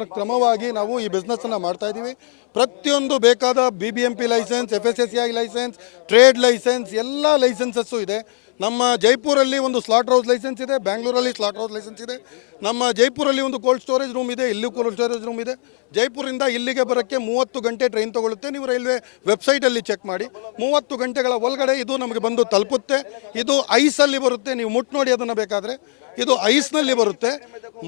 ಕ್ರಮವಾಗಿ ನಾವು ಈ ಬಿಸ್ನೆಸ್ ಅನ್ನು ಮಾಡ್ತಾ ಇದ್ದೀವಿ. ಪ್ರತಿಯೊಂದು ಬೇಕಾದ BBMP licence, FSSAI licence, trade licence ಎಲ್ಲ ಲೈಸೆನ್ಸಸ್ಸು ಇದೆ. ನಮ್ಮ ಜೈಪುರಲ್ಲಿ ಒಂದು ಸ್ಲಾಟರ್ ಹೌಸ್ ಲೈಸೆನ್ಸ್ ಇದೆ, ಬ್ಯಾಂಗ್ಳೂರಲ್ಲಿ ಸ್ಲಾಟರ್ ಹೌಸ್ ಲೈಸೆನ್ಸ್ ಇದೆ. ನಮ್ಮ ಜೈಪುರಲ್ಲಿ ಒಂದು ಕೋಲ್ಡ್ ಸ್ಟೋರೇಜ್ ರೂಮ್ ಇದೆ, ಇಲ್ಲೂ ಕೋಲ್ಡ್ ಸ್ಟೋರೇಜ್ ರೂಮ್ ಇದೆ. ಜೈಪುರಿಂದ ಇಲ್ಲಿಗೆ ಬರೋಕ್ಕೆ 30 ಗಂಟೆ ಟ್ರೈನ್ ತಗೊಳ್ಳುತ್ತೆ. ನೀವು ರೈಲ್ವೆ ವೆಬ್ಸೈಟಲ್ಲಿ ಚೆಕ್ ಮಾಡಿ. 30 ಗಂಟೆಗಳ ಒಳಗಡೆ ಇದು ನಮಗೆ ಬಂದು ತಲುಪುತ್ತೆ. ಇದು ಐಸಲ್ಲಿ ಬರುತ್ತೆ, ನೀವು ಮುಟ್ಟು ನೋಡಿ ಅದನ್ನು ಬೇಕಾದರೆ. ಇದು ಐಸ್ನಲ್ಲಿ ಬರುತ್ತೆ.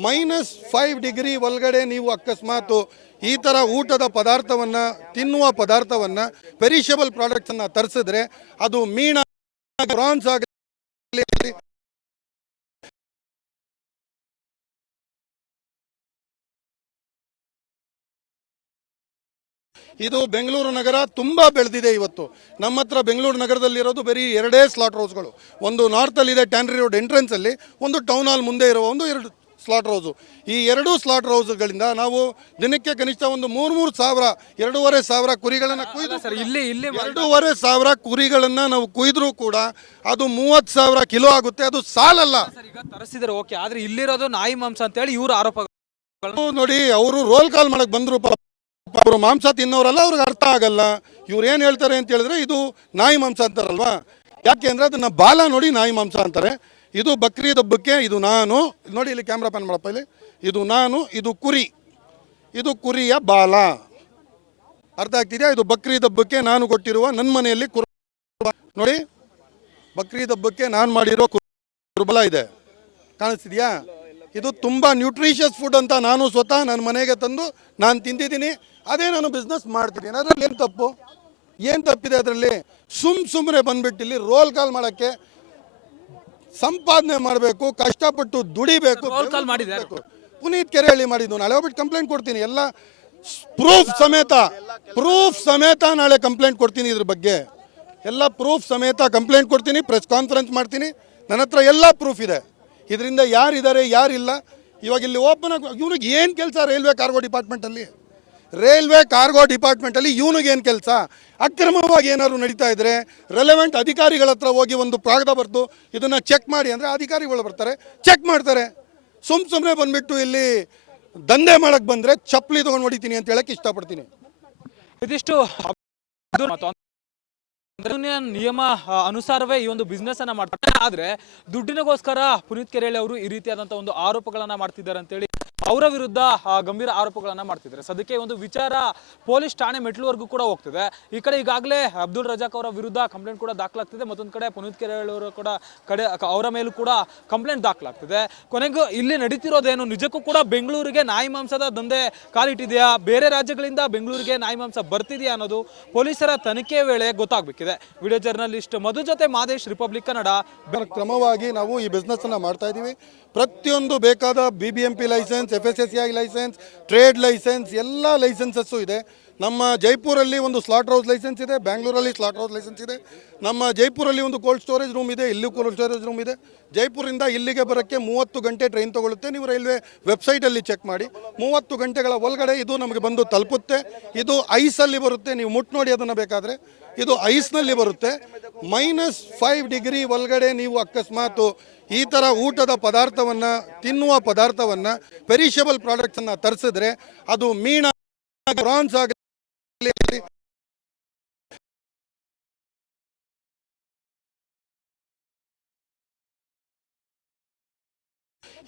-5 ಡಿಗ್ರಿ ಒಳಗಡೆ ನೀವು ಅಕಸ್ಮಾತ್ ಈ ಥರ ಊಟದ ಪದಾರ್ಥವನ್ನು, ತಿನ್ನುವ ಪದಾರ್ಥವನ್ನು, ಪೆರಿಷಬಲ್ ಪ್ರಾಡಕ್ಟ್ಸನ್ನು ತರಿಸಿದ್ರೆ ಅದು ಮೀನ, ಪ್ರಾನ್ಸ್ ಆಗಲಿ, ಇದು ಬೆಂಗಳೂರು ನಗರ ತುಂಬ ಬೆಳೆದಿದೆ. ಇವತ್ತು ನಮ್ಮ ಹತ್ರ ಬೆಂಗಳೂರು ನಗರದಲ್ಲಿರೋದು ಬರೀ 2 ಸ್ಲಾಟರ್ ಹೌಸ್ಗಳು. ಒಂದು ನಾರ್ತಲ್ಲಿದೆ ಟ್ಯಾನ್ರಿ ರೋಡ್ ಎಂಟ್ರೆನ್ಸಲ್ಲಿ, ಒಂದು ಟೌನ್ ಹಾಲ್ ಮುಂದೆ ಇರುವ 2 ಸ್ಲಾಟರ್ ಹೌಸು. ಈ 2 ಸ್ಲಾಟರ್ ಹೌಸ್ಗಳಿಂದ ನಾವು ದಿನಕ್ಕೆ ಕನಿಷ್ಠ ಒಂದು 3,000 2,500 ಕುರಿಗಳನ್ನು ಕುಯ್ದು, 2,500 ಕುರಿಗಳನ್ನು ನಾವು ಕುಯ್ದ್ರೂ ಕೂಡ ಅದು 30,000 ಕಿಲೋ ಆಗುತ್ತೆ. ಅದು ಸಾಲಲ್ಲ. ತರಿಸಿದ್ರೆ ಓಕೆ, ಆದ್ರೆ ಇಲ್ಲಿರೋದು ನಾಯಿ ಮಾಂಸ ಅಂತ ಹೇಳಿ ಇವರು ಆರೋಪ ನೋಡಿ. ಅವರು ರೋಲ್ ಕಾಲ್ ಮಾಡಕ್ ಬಂದ್ರು, ಅವರು ಮಾಂಸ ತಿನ್ನೋರಲ್ಲ, ಅವ್ರಿಗೆ ಅರ್ಥ ಆಗಲ್ಲ. ಇವ್ರು ಏನು ಹೇಳ್ತಾರೆ ಅಂತ ಹೇಳಿದ್ರೆ ಇದು ನಾಯಿ ಮಾಂಸ ಅಂತಾರಲ್ವಾ. ಯಾಕೆ ಅಂದರೆ ಅದನ್ನ ಬಾಲ ನೋಡಿ ನಾಯಿ ಮಾಂಸ ಅಂತಾರೆ. ಇದು ಬಕ್ರೀದ್ ಹಬ್ಬಕ್ಕೆ, ಇದು ನಾನು ನೋಡಿ, ಇಲ್ಲಿ ಕ್ಯಾಮ್ರಾ ಪ್ಯಾನ್ ಮಾಡಪ್ಪ, ಇಲ್ಲಿ ಇದು ನಾನು, ಇದು ಕುರಿ, ಇದು ಕುರಿಯ ಬಾಲ. ಅರ್ಥ ಆಗ್ತಿದೆಯಾ? ಇದು ಬಕ್ರೀದ್ ಹಬ್ಬಕ್ಕೆ ನಾನು ಕೊಟ್ಟಿರುವ ನನ್ನ ಮನೆಯಲ್ಲಿ ನೋಡಿ, ಬಕ್ರೀದ್ ಹಬ್ಬಕ್ಕೆ ನಾನು ಮಾಡಿರೋ ಕುರುಬಲ ಇದೆ, ಕಾಣಿಸ್ತಿದ್ಯಾ? ಇದು ತುಂಬ ನ್ಯೂಟ್ರಿಷಿಯಸ್ ಫುಡ್ ಅಂತ ನಾನು ಸ್ವತಃ ನನ್ನ ಮನೆಗೆ ತಂದು ನಾನು ತಿಂದಿದ್ದೀನಿ. ಅದೇ ನಾನು ಬಿಸ್ನೆಸ್ ಮಾಡ್ತಿದ್ದೀನಿ. ಅದರಲ್ಲಿ ಏನು ತಪ್ಪು? ಏನು ತಪ್ಪಿದೆ ಅದರಲ್ಲಿ? ಸುಮ್ಮನೆ ಬಂದ್ಬಿಟ್ಟು ಇಲ್ಲಿ ರೋಲ್ ಕಾಲ್ ಮಾಡೋಕ್ಕೆ ಸಂಪಾದನೆ ಮಾಡಬೇಕು, ಕಷ್ಟಪಟ್ಟು ದುಡಿಬೇಕು. ಪುನೀತ್ ಕೆರೆಹಳ್ಳಿ ಮಾಡಿದ್ದು, ನಾಳೆ ಹೋಗ್ಬಿಟ್ಟು ಕಂಪ್ಲೇಂಟ್ ಕೊಡ್ತೀನಿ. ಎಲ್ಲ ಪ್ರೂಫ್ ಸಮೇತ ನಾಳೆ ಕಂಪ್ಲೇಂಟ್ ಕೊಡ್ತೀನಿ. ಇದ್ರ ಬಗ್ಗೆ ಎಲ್ಲ ಪ್ರೂಫ್ ಸಮೇತ ಕಂಪ್ಲೇಂಟ್ ಕೊಡ್ತೀನಿ. ಪ್ರೆಸ್ ಕಾನ್ಫರೆನ್ಸ್ ಮಾಡ್ತೀನಿ. ನನ್ನ ಹತ್ರ ಎಲ್ಲ ಪ್ರೂಫ್ ಇದೆ. ಇದರಿಂದ ಯಾರಿದ್ದಾರೆ ಯಾರಿಲ್ಲ. ಇವಾಗ ಇಲ್ಲಿ ಓಪನ್ ಆಗಿ ಇವನಿಗೆ ಏನು ಕೆಲಸ? ರೈಲ್ವೆ ಕಾರ್ಗೋ ಡಿಪಾರ್ಟ್ಮೆಂಟಲ್ಲಿ ಇವನಿಗೆ ಏನು ಕೆಲಸ? ಅಕ್ರಮವಾಗಿ ಏನಾದ್ರು ನಡೀತಾ ಇದ್ರೆ ರೆಲೆವೆಂಟ್ ಅಧಿಕಾರಿಗಳ ಹತ್ರ ಹೋಗಿ ಒಂದು ಕಾಗದ ಬರೆದು ಇದನ್ನು ಚೆಕ್ ಮಾಡಿ ಅಂದರೆ ಅಧಿಕಾರಿಗಳು ಬರ್ತಾರೆ, ಚೆಕ್ ಮಾಡ್ತಾರೆ. ಸುಮ್ಮನೆ ಬಂದುಬಿಟ್ಟು ಇಲ್ಲಿ ದಂಧೆ ಮಾಡಕ್ಕೆ ಬಂದರೆ ಚಪ್ಪಲಿ ತೊಗೊಂಡು ಹೊಡಿತೀನಿ ಅಂತ ಹೇಳಕ್ಕೆ ಇಷ್ಟಪಡ್ತೀನಿ. ಇದಿಷ್ಟು ನಿಯಮ ಅನುಸಾರವೇ ಈ ಒಂದು ಬಿಸ್ನೆಸ್ ಅನ್ನ ಮಾಡ್ತಾರೆ. ಆದ್ರೆ ದುಡ್ಡಿನಗೋಸ್ಕರ ಪುನೀತ್ ಕೆರೆಹಳ್ಳಿ ಅವರು ಈ ರೀತಿಯಾದಂತಹ ಒಂದು ಆರೋಪಗಳನ್ನ ಮಾಡ್ತಿದ್ದಾರೆ ಅಂತೇಳಿ ಅವರ ವಿರುದ್ಧ ಗಂಭೀರ ಆರೋಪಗಳನ್ನ ಮಾಡ್ತಿದ್ದಾರೆ. ಸದ್ಯಕ್ಕೆ ಒಂದು ವಿಚಾರ ಪೊಲೀಸ್ ಠಾಣೆ ಮೆಟ್ಲುವರೆಗೂ ಕೂಡ ಹೋಗ್ತಿದೆ. ಈ ಕಡೆ ಈಗಾಗಲೇ ಅಬ್ದುಲ್ ರಜಾಕ್ ಅವರ ವಿರುದ್ಧ ಕಂಪ್ಲೇಂಟ್ ಕೂಡ ದಾಖಲಾಗ್ತಿದೆ. ಮತ್ತೊಂದು ಕಡೆ ಪುನೀತ್ ಕೆರೆಹಳ್ಳಿ ಅವರು ಕೂಡ ಅವರ ಮೇಲೂ ಕೂಡ ಕಂಪ್ಲೇಂಟ್ ದಾಖಲಾಗ್ತಿದೆ. ಕೊನೆಗೂ ಇಲ್ಲಿ ನಡೀತಿರೋದೇನು? ನಿಜಕ್ಕೂ ಕೂಡ ಬೆಂಗಳೂರಿಗೆ ನಾಯಿ ಮಾಂಸದ ದಂಧೆ ಕಾಲಿಟ್ಟಿದೆಯಾ? ಬೇರೆ ರಾಜ್ಯಗಳಿಂದ ಬೆಂಗಳೂರಿಗೆ ನಾಯಿ ಮಾಂಸ ಬರ್ತಿದೆಯಾ ಅನ್ನೋದು ಪೊಲೀಸರ ತನಿಖೆ ವೇಳೆ ಗೊತ್ತಾಗಬೇಕಿದೆ. ವಿಡಿಯೋ ಜರ್ನಲಿಸ್ಟ್ ಮಧು ಜೊತೆ ಮಾದೇಶ್, ರಿಪಬ್ಲಿಕ್ ಕನ್ನಡ. ಕ್ರಮವಾಗಿ ನಾವು ಈ ಬಿಸ್ನೆಸ್ ಅನ್ನ ಮಾಡ್ತಾ ಇದ್ದೀವಿ. ಪ್ರತಿಯೊಂದು ಬೇಕಾದ BBMP licence, FSSAI licence, trade licence ಎಲ್ಲ ಲೈಸೆನ್ಸಸ್ಸು ಇದೆ. ನಮ್ಮ ಜೈಪುರಲ್ಲಿ ಒಂದು ಸ್ಲಾಟರ್ ಹೌಸ್ ಲೈಸೆನ್ಸ್ ಇದೆ, ಬ್ಯಾಂಗ್ಳೂರಲ್ಲಿ ಸ್ಲಾಟರ್ ಹೌಸ್ ಲೈಸೆನ್ಸ್ ಇದೆ. ನಮ್ಮ ಜೈಪುರಲ್ಲಿ ಒಂದು ಕೋಲ್ಡ್ ಸ್ಟೋರೇಜ್ ರೂಮ್ ಇದೆ, ಇಲ್ಲೂ ಕೋಲ್ಡ್ ಸ್ಟೋರೇಜ್ ರೂಮ್ ಇದೆ. ಜೈಪುರಿಂದ ಇಲ್ಲಿಗೆ ಬರೋಕ್ಕೆ 30 ಗಂಟೆ ಟ್ರೈನ್ ತಗೊಳ್ಳುತ್ತೆ. ನೀವು ರೈಲ್ವೆ ವೆಬ್ಸೈಟಲ್ಲಿ ಚೆಕ್ ಮಾಡಿ. 30 ಗಂಟೆಗಳ ಒಳಗಡೆ ಇದು ನಮಗೆ ಬಂದು ತಲುಪುತ್ತೆ. ಇದು ಐಸಲ್ಲಿ ಬರುತ್ತೆ, ನೀವು ಮುಟ್ಟು ನೋಡಿ ಅದನ್ನು ಬೇಕಾದರೆ. ಇದು ಐಸ್ನಲ್ಲಿ ಬರುತ್ತೆ. -5 ಡಿಗ್ರಿ ಒಳಗಡೆ ನೀವು ಅಕಸ್ಮಾತ್ ಈ ಥರ ಊಟದ ಪದಾರ್ಥವನ್ನು, ತಿನ್ನುವ ಪದಾರ್ಥವನ್ನು, ಪೆರಿಷಬಲ್ ಪ್ರಾಡಕ್ಟ್ಸನ್ನು ತರಿಸಿದ್ರೆ ಅದು ಮೀನ, ಪ್ರಾನ್ಸ್ ಆಗಲಿ,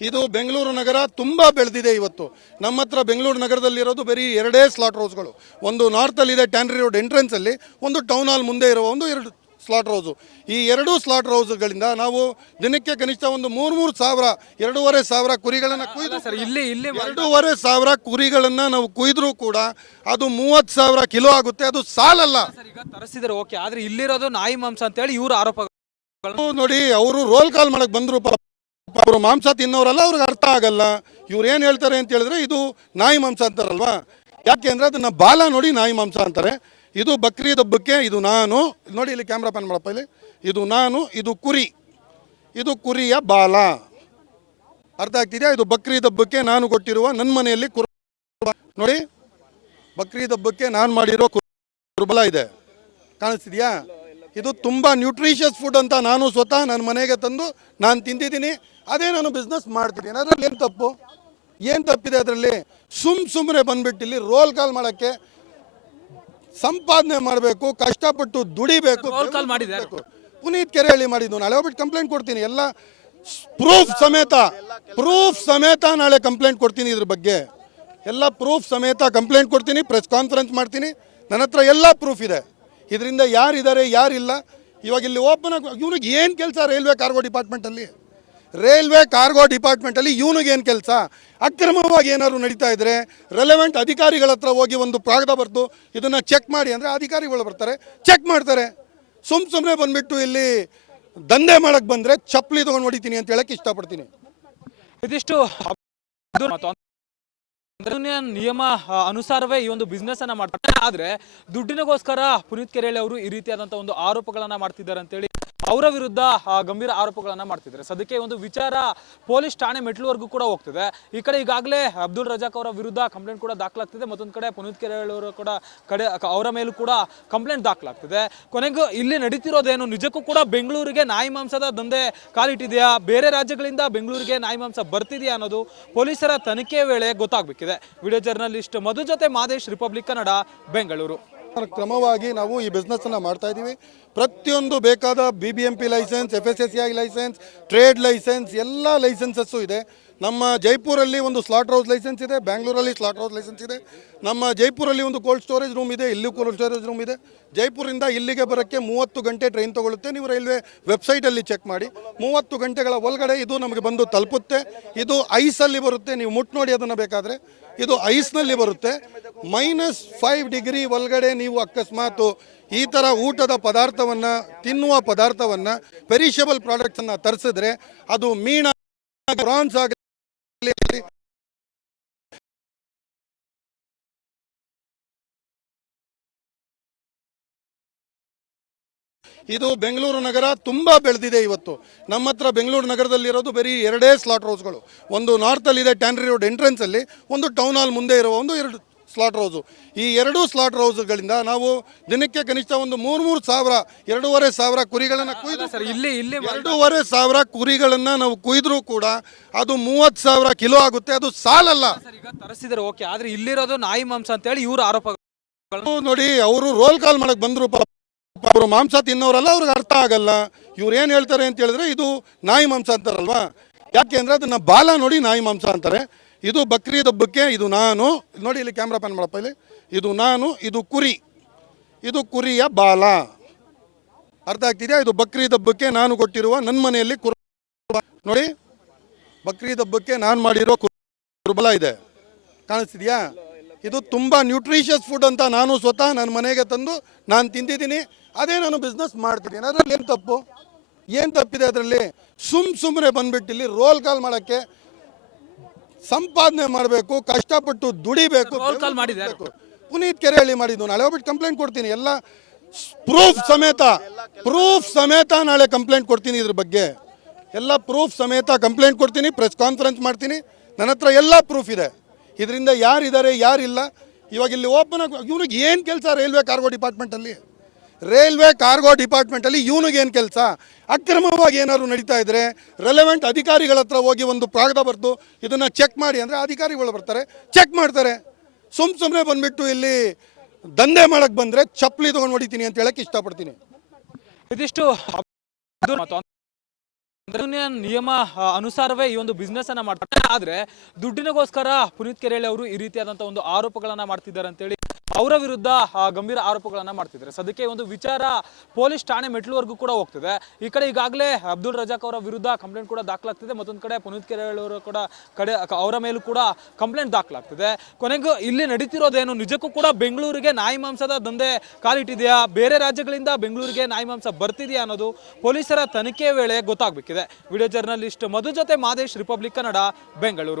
ಇದು ಬೆಂಗಳೂರು ನಗರ ತುಂಬ ಬೆಳೆದಿದೆ. ಇವತ್ತು ನಮ್ಮ ಹತ್ರ ಬೆಂಗಳೂರು ನಗರದಲ್ಲಿರೋದು ಬರೀ 2 ಸ್ಲಾಟರ್ ಹೌಸ್ಗಳು. ಒಂದು ನಾರ್ತಲ್ಲಿದೆ ಟ್ಯಾನ್ರಿ ರೋಡ್ ಎಂಟ್ರೆನ್ಸಲ್ಲಿ, ಒಂದು ಟೌನ್ ಹಾಲ್ ಮುಂದೆ ಇರುವ 2 ಸ್ಲಾಟರ್ ಹೌಸು. ಈ 2 ಸ್ಲಾಟರ್ ಹೌಸ್ಗಳಿಂದ ನಾವು ದಿನಕ್ಕೆ ಕನಿಷ್ಠ ಒಂದು 3,000 2,500 ಕುರಿಗಳನ್ನು ಕುಯ್ದು, 2,500 ಕುರಿಗಳನ್ನು ನಾವು ಕುಯ್ದ್ರೂ ಕೂಡ ಅದು 30,000 ಕಿಲೋ ಆಗುತ್ತೆ. ಅದು ಸಾಲಲ್ಲ. ತರಿಸಿದ್ರೆ ಓಕೆ, ಆದ್ರೆ ಇಲ್ಲಿರೋದು ನಾಯಿ ಮಾಂಸ ಅಂತ ಹೇಳಿ ಇವರು ಆರೋಪ ನೋಡಿ. ಅವರು ರೋಲ್ ಕಾಲ್ ಮಾಡಕ್ ಬಂದ್ರು, ಅವರು ಮಾಂಸ ತಿನ್ನೋರಲ್ಲ, ಅವ್ರಿಗೆ ಅರ್ಥ ಆಗಲ್ಲ. ಇವ್ರು ಏನು ಹೇಳ್ತಾರೆ ಅಂತ ಹೇಳಿದ್ರೆ ಇದು ನಾಯಿ ಮಾಂಸ ಅಂತಾರಲ್ವಾ. ಯಾಕೆ ಅಂದರೆ ಅದನ್ನ ಬಾಲ ನೋಡಿ ನಾಯಿ ಮಾಂಸ ಅಂತಾರೆ. ಇದು ಬಕ್ರೀದ್ ಹಬ್ಬಕ್ಕೆ, ಇದು ನಾನು ನೋಡಿ, ಇಲ್ಲಿ ಕ್ಯಾಮ್ರಾ ಪ್ಯಾನ್ ಮಾಡಪ್ಪ, ಇಲ್ಲಿ ಇದು ನಾನು, ಇದು ಕುರಿ, ಇದು ಕುರಿಯ ಬಾಲ. ಅರ್ಥ ಆಗ್ತಿದೆಯಾ? ಇದು ಬಕ್ರೀದ್ ಹಬ್ಬಕ್ಕೆ ನಾನು ಕೊಟ್ಟಿರುವ ನನ್ನ ಮನೆಯಲ್ಲಿ ನೋಡಿ, ಬಕ್ರೀದ್ ಹಬ್ಬಕ್ಕೆ ನಾನು ಮಾಡಿರೋ ಕುರುಬಲ ಇದೆ, ಕಾಣಿಸ್ತಿದೆಯಾ? ಇದು ತುಂಬ ನ್ಯೂಟ್ರಿಷಿಯಸ್ ಫುಡ್ ಅಂತ ನಾನು ಸ್ವತಃ ನನ್ನ ಮನೆಗೆ ತಂದು ನಾನು ತಿಂದಿದ್ದೀನಿ. ಅದೇ ನಾನು ಬಿಸ್ನೆಸ್ ಮಾಡ್ತಿದ್ದೀನಿ. ಅದರಲ್ಲಿ ಏನು ತಪ್ಪು? ಏನು ತಪ್ಪಿದೆ ಅದರಲ್ಲಿ? ಸುಮ್ಮನೆ ಬಂದ್ಬಿಟ್ಟು ಇಲ್ಲಿ ರೋಲ್ ಕಾಲ್ ಮಾಡೋಕ್ಕೆ ಸಂಪಾದನೆ ಮಾಡಬೇಕು, ಕಷ್ಟಪಟ್ಟು ದುಡಿಬೇಕು. ರೋಲ್ ಕಾಲ್ ಮಾಡಿದ್ದಾರೆ. ಪುನೀತ್ ಕೆರೆಹಳ್ಳಿ ಮಾಡಿದ್ದು. ನಾಳೆ ಹೋಗ್ಬಿಟ್ಟು ಕಂಪ್ಲೇಂಟ್ ಕೊಡ್ತೀನಿ, ಎಲ್ಲ ಪ್ರೂಫ್ ಸಮೇತ ನಾಳೆ ಕಂಪ್ಲೇಂಟ್ ಕೊಡ್ತೀನಿ. ಇದ್ರ ಬಗ್ಗೆ ಎಲ್ಲ ಪ್ರೂಫ್ ಸಮೇತ ಕಂಪ್ಲೇಂಟ್ ಕೊಡ್ತೀನಿ, ಪ್ರೆಸ್ ಕಾನ್ಫರೆನ್ಸ್ ಮಾಡ್ತೀನಿ. ನನ್ನ ಹತ್ರ ಎಲ್ಲ ಪ್ರೂಫ್ ಇದೆ. ಇದರಿಂದ ಯಾರಿದ್ದಾರೆ ಯಾರಿಲ್ಲ. ಇವಾಗ ಇಲ್ಲಿ ಓಪನ್ ಆಗಿ ಇವ್ನಿಗೆ ಏನು ಕೆಲಸ? ರೈಲ್ವೆ ಕಾರ್ಗೋ ಡಿಪಾರ್ಟ್ಮೆಂಟಲ್ಲಿ ಇವ್ನಿಗೆ ಏನು ಕೆಲಸ? ಅಕ್ರಮವಾಗಿ ಏನಾದ್ರು ನಡೀತಾ ಇದ್ರೆ ರೆಲೆವೆಂಟ್ ಅಧಿಕಾರಿಗಳ ಹತ್ರ ಹೋಗಿ ಒಂದು ಕಾಗದ ಬರೆದು ಇದನ್ನು ಚೆಕ್ ಮಾಡಿ ಅಂದರೆ ಅಧಿಕಾರಿಗಳು ಬರ್ತಾರೆ, ಚೆಕ್ ಮಾಡ್ತಾರೆ. ಸುಮ್ಮನೆ ಬಂದ್ಬಿಟ್ಟು ಇಲ್ಲಿ ದಂಧೆ ಮಾಡಕ್ಕೆ ಬಂದರೆ ಚಪ್ಪಲಿ ತೊಗೊಂಡು ಹೊಡಿತೀನಿ ಅಂತ ಹೇಳಕ್ಕೆ ಇಷ್ಟಪಡ್ತೀನಿ. ಇದಿಷ್ಟು ನಿಯಮ ಅನುಸಾರವೇ ಈ ಒಂದು ಬಿಸ್ನೆಸ್ ಅನ್ನ ಮಾಡ್ತಾರೆ. ಆದ್ರೆ ದುಡ್ಡಿನಗೋಸ್ಕರ ಪುನೀತ್ ಕೆರೆಹಳ್ಳಿ ಅವರು ಈ ರೀತಿಯಾದಂತಹ ಒಂದು ಆರೋಪಗಳನ್ನ ಮಾಡ್ತಿದ್ದಾರೆ ಅಂತೇಳಿ ಅವರ ವಿರುದ್ಧ ಗಂಭೀರ ಆರೋಪಗಳನ್ನ ಮಾಡ್ತಿದ್ದಾರೆ. ಸದ್ಯಕ್ಕೆ ಒಂದು ವಿಚಾರ ಪೊಲೀಸ್ ಠಾಣೆ ಮೆಟ್ಲುವರೆಗೂ ಕೂಡ ಹೋಗ್ತಿದೆ. ಈ ಕಡೆ ಈಗಾಗಲೇ ಅಬ್ದುಲ್ ರಜಾಕ್ ಅವರ ವಿರುದ್ಧ ಕಂಪ್ಲೇಂಟ್ ಕೂಡ ದಾಖಲಾಗ್ತಿದೆ. ಮತ್ತೊಂದು ಕಡೆ ಪುನೀತ್ ಕೆರೆಹಳ್ಳಿ ಅವರು ಕೂಡ ಅವರ ಮೇಲೂ ಕೂಡ ಕಂಪ್ಲೇಂಟ್ ದಾಖಲಾಗ್ತಿದೆ. ಕೊನೆಗೂ ಇಲ್ಲಿ ನಡೀತಿರೋದೇನು? ನಿಜಕ್ಕೂ ಕೂಡ ಬೆಂಗಳೂರಿಗೆ ನಾಯಿ ಮಾಂಸದ ದಂಧೆ ಕಾಲಿಟ್ಟಿದೆಯಾ? ಬೇರೆ ರಾಜ್ಯಗಳಿಂದ ಬೆಂಗಳೂರಿಗೆ ನಾಯಿ ಮಾಂಸ ಬರ್ತಿದೆಯಾ ಅನ್ನೋದು ಪೊಲೀಸರ ತನಿಖೆ ವೇಳೆ ಗೊತ್ತಾಗಬೇಕಿದೆ. ವಿಡಿಯೋ ಜರ್ನಲಿಸ್ಟ್ ಮಧು ಜೊತೆ ಮಾದೇಶ್, ರಿಪಬ್ಲಿಕ್ ಕನ್ನಡ, ಬೆಂಗಳೂರು. ಕ್ರಮವಾಗಿ ನಾವು ಈ ಬಿಸ್ನೆಸ್ ಅನ್ನ ಮಾಡ್ತಾ ಇದ್ದೀವಿ. ಪ್ರತಿಯೊಂದು ಬೇಕಾದ BBMP licence, FSSAI licence, trade licence, ಎಲ್ಲ ಲೈಸೆನ್ಸಸ್ಸು ಇದೆ. ನಮ್ಮ ಜೈಪುರಲ್ಲಿ ಒಂದು ಸ್ಲಾಟರ್ ಹೌಸ್ ಲೈಸೆನ್ಸ್ ಇದೆ, ಬ್ಯಾಂಗ್ಳೂರಲ್ಲಿ ಸ್ಲಾಟರ್ ಹೌಸ್ ಲೈಸೆನ್ಸ್ ಇದೆ. ನಮ್ಮ ಜೈಪುರಲ್ಲಿ ಒಂದು ಕೋಲ್ಡ್ ಸ್ಟೋರೇಜ್ ರೂಮ್ ಇದೆ, ಇಲ್ಲೂ ಕೋಲ್ಡ್ ಸ್ಟೋರೇಜ್ ರೂಮ್ ಇದೆ. ಜೈಪುರಿಂದ ಇಲ್ಲಿಗೆ ಬರೋಕ್ಕೆ 30 ಗಂಟೆ ಟ್ರೈನ್ ತಗೊಳುತ್ತೆ. ನೀವು ರೈಲ್ವೆ ವೆಬ್ಸೈಟಲ್ಲಿ ಚೆಕ್ ಮಾಡಿ. 30 ಗಂಟೆಗಳ ಒಳಗಡೆ ಇದು ನಮಗೆ ಬಂದು ತಲುಪುತ್ತೆ. ಇದು ಐಸಲ್ಲಿ ಬರುತ್ತೆ, ನೀವು ಮುಟ್ಟು ನೋಡಿ ಅದನ್ನು ಬೇಕಾದರೆ. ಇದು ಐಸ್ನಲ್ಲಿ ಬರುತ್ತೆ. -5 ಡಿಗ್ರಿ ಒಳಗಡೆ ನೀವು ಅಕಸ್ಮಾತ್ ಈ ಥರ ಊಟದ ಪದಾರ್ಥವನ್ನು, ತಿನ್ನುವ ಪದಾರ್ಥವನ್ನು, ಪೆರಿಷಬಲ್ ಪ್ರಾಡಕ್ಟ್ಸನ್ನು ತರಿಸಿದ್ರೆ ಅದು ಮೀನ, ಪ್ರಾನ್ಸ್ ಆಗಲಿ, ಇದು ಬೆಂಗಳೂರು ನಗರ ತುಂಬ ಬೆಳೆದಿದೆ ಇವತ್ತು. ನಮ್ಮ ಹತ್ರ ಬೆಂಗಳೂರು ನಗರದಲ್ಲಿರೋದು ಬರೀ 2 ಸ್ಲಾಟರ್ ಹೌಸ್ಗಳು. ಒಂದು ನಾರ್ತಲ್ಲಿದೆ ಟ್ಯಾನ್ರಿ ರೋಡ್ ಎಂಟ್ರೆನ್ಸಲ್ಲಿ, ಒಂದು ಟೌನ್ ಹಾಲ್ ಮುಂದೆ ಇರುವ 2 ಸ್ಲಾಟರ್ ಹೌಸು. ಈ 2 ಸ್ಲಾಟರ್ ಹೌಸ್ಗಳಿಂದ ನಾವು ದಿನಕ್ಕೆ ಕನಿಷ್ಠ ಒಂದು 3,000 2,500 ಕುರಿಗಳನ್ನು ಕುಯ್ದು 2,500 ಕುರಿಗಳನ್ನು ನಾವು ಕುಯ್ದ್ರೂ ಕೂಡ ಅದು 30,000 ಕಿಲೋ ಆಗುತ್ತೆ. ಅದು ಸಾಲಲ್ಲ. ತರಿಸಿದ್ರೆ ಓಕೆ, ಆದ್ರೆ ಇಲ್ಲಿರೋದು ನಾಯಿ ಮಾಂಸ ಅಂತ ಹೇಳಿ ಇವರು ಆರೋಪಗಳು ನೋಡಿ. ಅವರು ರೋಲ್ ಕಾಲ್ ಮಾಡಕ್ ಬಂದ್ರು, ಅವರು ಮಾಂಸ ತಿನ್ನೋರಲ್ಲ, ಅವ್ರಿಗೆ ಅರ್ಥ ಆಗಲ್ಲ. ಇವ್ರು ಏನು ಹೇಳ್ತಾರೆ ಅಂತ ಹೇಳಿದ್ರೆ ಇದು ನಾಯಿ ಮಾಂಸ ಅಂತಾರಲ್ವಾ. ಯಾಕೆ ಅಂದರೆ ಅದನ್ನ ಬಾಲ ನೋಡಿ ನಾಯಿ ಮಾಂಸ ಅಂತಾರೆ. ಇದು ಬಕ್ರೀದ್ ಹಬ್ಬಕ್ಕೆ, ಇದು ನಾನು ನೋಡಿ, ಇಲ್ಲಿ ಕ್ಯಾಮ್ರಾ ಪ್ಯಾನ್ ಮಾಡಪ್ಪ, ಇಲ್ಲಿ ಇದು ನಾನು, ಇದು ಕುರಿ, ಇದು ಕುರಿಯ ಬಾಲ. ಅರ್ಥ ಆಗ್ತಿದೆಯಾ? ಇದು ಬಕ್ರೀದ್ ಹಬ್ಬಕ್ಕೆ ನಾನು ಕೊಟ್ಟಿರುವ ನನ್ನ ಮನೆಯಲ್ಲಿ ನೋಡಿ, ಬಕ್ರೀದ್ ಹಬ್ಬಕ್ಕೆ ನಾನು ಮಾಡಿರೋ ಕುರುಬಲ ಇದೆ, ಕಾಣಿಸ್ತಿದ್ಯಾ? ಇದು ತುಂಬ ನ್ಯೂಟ್ರಿಷಿಯಸ್ ಫುಡ್ ಅಂತ ನಾನು ಸ್ವತಃ ನನ್ನ ಮನೆಗೆ ತಂದು ನಾನು ತಿಂದಿದ್ದೀನಿ. ಅದೇ ನಾನು ಬಿಸ್ನೆಸ್ ಮಾಡ್ತಿದ್ದೀನಿ. ಅದರಲ್ಲಿ ಏನು ತಪ್ಪಿದೆ ಅದರಲ್ಲಿ? ಸುಮ್ಮನೆ ಬಂದ್ಬಿಟ್ಟು ಇಲ್ಲಿ ರೋಲ್ ಕಾಲ್ ಮಾಡೋಕ್ಕೆ ಸಂಪಾದನೆ ಮಾಡಬೇಕು, ಕಷ್ಟಪಟ್ಟು ದುಡಿಬೇಕು. ಪುನೀತ್ ಕೆರೆಹಳ್ಳಿ ಮಾಡಿದ್ದು. ನಾಳೆ ಹೋಗ್ಬಿಟ್ಟು ಕಂಪ್ಲೇಂಟ್ ಕೊಡ್ತೀನಿ, ಎಲ್ಲ ಪ್ರೂಫ್ ಸಮೇತ ನಾಳೆ ಕಂಪ್ಲೇಂಟ್ ಕೊಡ್ತೀನಿ. ಇದ್ರ ಬಗ್ಗೆ ಎಲ್ಲ ಪ್ರೂಫ್ ಸಮೇತ ಕಂಪ್ಲೇಂಟ್ ಕೊಡ್ತೀನಿ, ಪ್ರೆಸ್ ಕಾನ್ಫರೆನ್ಸ್ ಮಾಡ್ತೀನಿ. ನನ್ನ ಹತ್ರ ಎಲ್ಲ ಪ್ರೂಫ್ ಇದೆ. ಇದರಿಂದ ಯಾರಿದ್ದಾರೆ ಯಾರಿಲ್ಲ. ಇವಾಗ ಇಲ್ಲಿ ಓಪನ್ ಆಗಿ ಇವ್ನಿಗೆ ಏನು ಕೆಲಸ? ರೈಲ್ವೆ ಕಾರ್ಗೋ ಡಿಪಾರ್ಟ್ಮೆಂಟಲ್ಲಿ ಇವ್ನಿಗೆ ಏನು ಕೆಲಸ? ಅಕ್ರಮವಾಗಿ ಏನಾದ್ರು ನಡೀತಾ ಇದ್ರೆ ರೆಲೆವೆಂಟ್ ಅಧಿಕಾರಿಗಳ ಹತ್ರ ಹೋಗಿ ಒಂದು ಕಾಗದ ಬರೆದು ಇದನ್ನು ಚೆಕ್ ಮಾಡಿ ಅಂದರೆ ಅಧಿಕಾರಿಗಳು ಬರ್ತಾರೆ, ಚೆಕ್ ಮಾಡ್ತಾರೆ. ಸುಮ್ಮನೆ ಬಂದ್ಬಿಟ್ಟು ಇಲ್ಲಿ ದಂಧೆ ಮಾಡಕ್ಕೆ ಬಂದರೆ ಚಪ್ಪಲಿ ತೊಗೊಂಡು ಹೊಡಿತೀನಿ ಅಂತ ಹೇಳಕ್ಕೆ ಇಷ್ಟಪಡ್ತೀನಿ. ಇದಿಷ್ಟು ನಿಯಮ ಅನುಸಾರವೇ ಈ ಒಂದು ಬಿಸ್ನೆಸ್ ಅನ್ನ ಮಾಡ್ತಾರೆ. ಆದ್ರೆ ದುಡ್ಡಿನಗೋಸ್ಕರ ಪುನೀತ್ ಕೆರೆಹಳ್ಳಿ ಅವರು ಈ ರೀತಿಯಾದಂತಹ ಒಂದು ಆರೋಪಗಳನ್ನ ಮಾಡ್ತಿದ್ದಾರೆ ಅಂತೇಳಿ ಅವರ ವಿರುದ್ಧ ಗಂಭೀರ ಆರೋಪಗಳನ್ನ ಮಾಡ್ತಿದ್ದಾರೆ. ಸದ್ಯಕ್ಕೆ ಒಂದು ವಿಚಾರ ಪೊಲೀಸ್ ಠಾಣೆ ಮೆಟ್ಲುವರೆಗೂ ಕೂಡ ಹೋಗ್ತಿದೆ. ಈ ಕಡೆ ಈಗಾಗಲೇ ಅಬ್ದುಲ್ ರಜಾಕ್ ಅವರ ವಿರುದ್ಧ ಕಂಪ್ಲೇಂಟ್ ಕೂಡ ದಾಖಲಾಗ್ತಿದೆ. ಮತ್ತೊಂದು ಕಡೆ ಪುನೀತ್ ಕೆರೆಹಳ್ಳಿ ಅವರು ಕೂಡ ಅವರ ಮೇಲೂ ಕೂಡ ಕಂಪ್ಲೇಂಟ್ ದಾಖಲಾಗ್ತಿದೆ. ಕೊನೆಗೂ ಇಲ್ಲಿ ನಡೀತಿರೋದೇನು? ನಿಜಕ್ಕೂ ಕೂಡ ಬೆಂಗಳೂರಿಗೆ ನಾಯಿ ಮಾಂಸದ ದಂಧೆ ಕಾಲಿಟ್ಟಿದೆಯಾ? ಬೇರೆ ರಾಜ್ಯಗಳಿಂದ ಬೆಂಗಳೂರಿಗೆ ನಾಯಿ ಮಾಂಸ ಬರ್ತಿದೆಯಾ ಅನ್ನೋದು ಪೊಲೀಸರ ತನಿಖೆ ವೇಳೆ ಗೊತ್ತಾಗಬೇಕಿದೆ. ವಿಡಿಯೋ ಜರ್ನಲಿಸ್ಟ್ ಮಧು ಜೊತೆ ಮಾದೇಶ್, ರಿಪಬ್ಲಿಕ್ ಕನ್ನಡ, ಬೆಂಗಳೂರು.